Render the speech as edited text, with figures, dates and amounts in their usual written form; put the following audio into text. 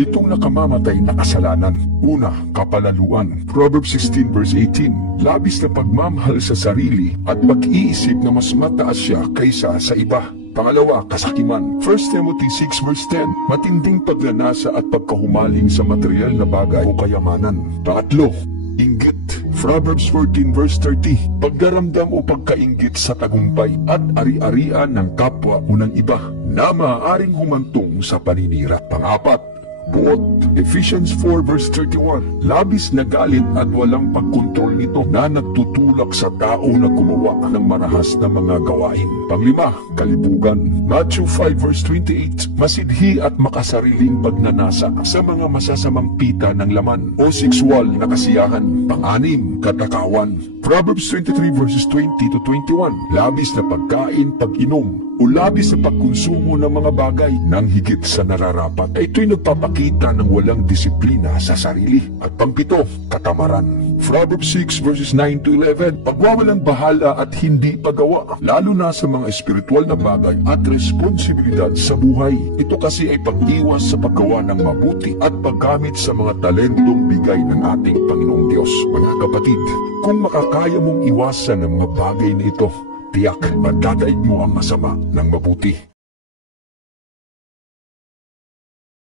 Pitong nakamamatay na kasalanan. Una, kapalaluan. Proverbs 16 verse 18. Labis na pagmamahal sa sarili at pag-iisip na mas mataas siya kaysa sa iba. Pangalawa, kasakiman. 1 Timothy 6 verse 10. Matinding pagnanasa at pagkahumaling sa material na bagay o kayamanan. Pangatlo, inggit. Proverbs 14 verse 30. Pagdaramdam o pagkainggit sa tagumpay at ari-arian ng kapwa o ng iba na maaaring humantong sa paninira. Pangapat, buot. Ephesians 4 verse 31. Labis na galit at walang pagkontrol nito na nagtutulak sa tao na gumawa ng marahas na mga gawain. Panglima, kalibugan. Matthew 5 verse 28. Masidhi at makasariling pagnanasa sa mga masasamang pita ng laman o sexual na kasiyahan. Panganim, katakawan. Proverbs 23 verses 20 to 21. Labis na pagkain, pag-inom o labis na pagkonsumo ng mga bagay nang higit sa nararapat. Ito'y nagpapakita ng walang disiplina sa sarili. At pangpito, katamaran. Proverbs 6 verses 9 to 11. Pagwawalang bahala at hindi paggawa, lalo na sa mga espiritual na bagay at responsibilidad sa buhay. Ito kasi ay pag-iwas sa paggawa ng mabuti at paggamit sa mga talentong bigay ng ating Panginoong Diyos. Mga kapatid, kung makakaya mong iwasan ang mga bagay na ito, tiyak at dadaig mo ang masama ng mabuti.